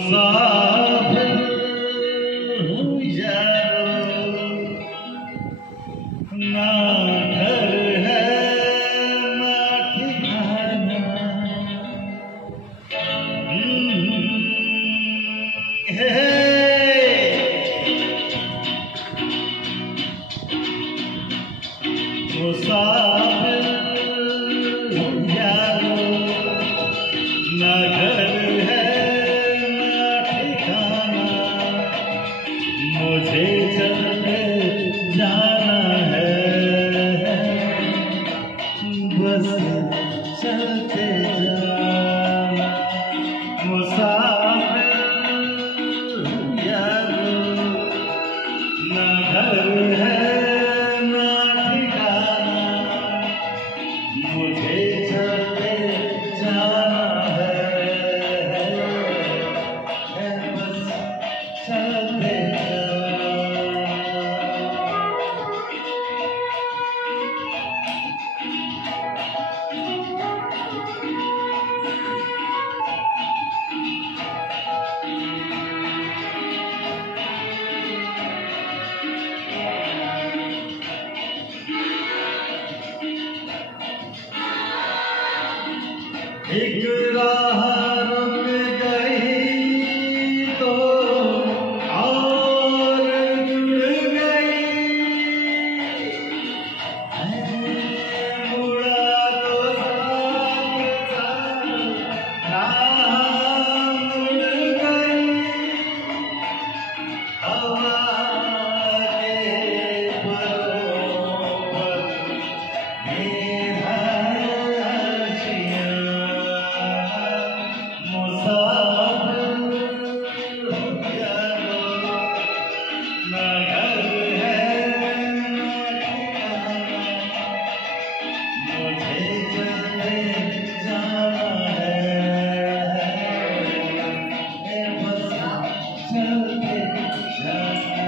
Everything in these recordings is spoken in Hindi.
मुसाफिर हूँ यारो, ना घर है ना ठिकाना। मुसाफिर हूँ यारो, ना घर है ना ठिकाना। मुझे चलते जाना है, बस चलते जाना। मुसाफिर हूँ यारो, ना घर है ना ठिकाना। मुझे चलते जाना है, बस चलते जाना। एक राह रुक गई तो और जुड़ गई, मुड़ा तो साथ राह मुड़ गई। हवा के परों पर मेरा चलते जाना। मुसाफिर हूँ यारो, ना घर है ना ठिकाना। मुझे चलते जाना है, बस चलते जाना।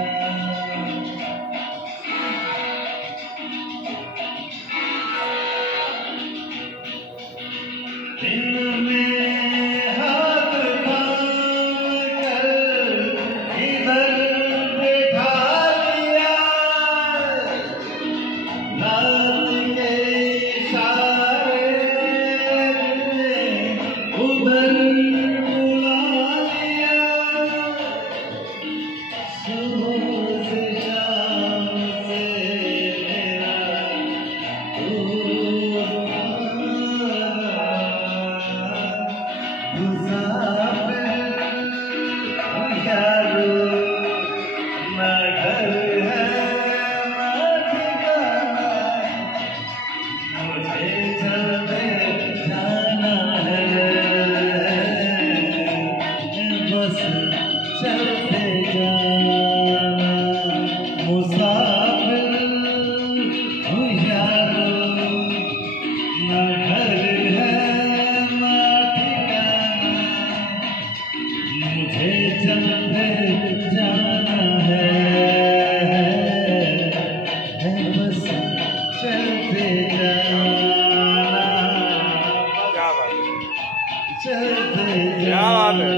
चलते जाना,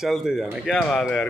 चलते जाना। क्या बात है यार।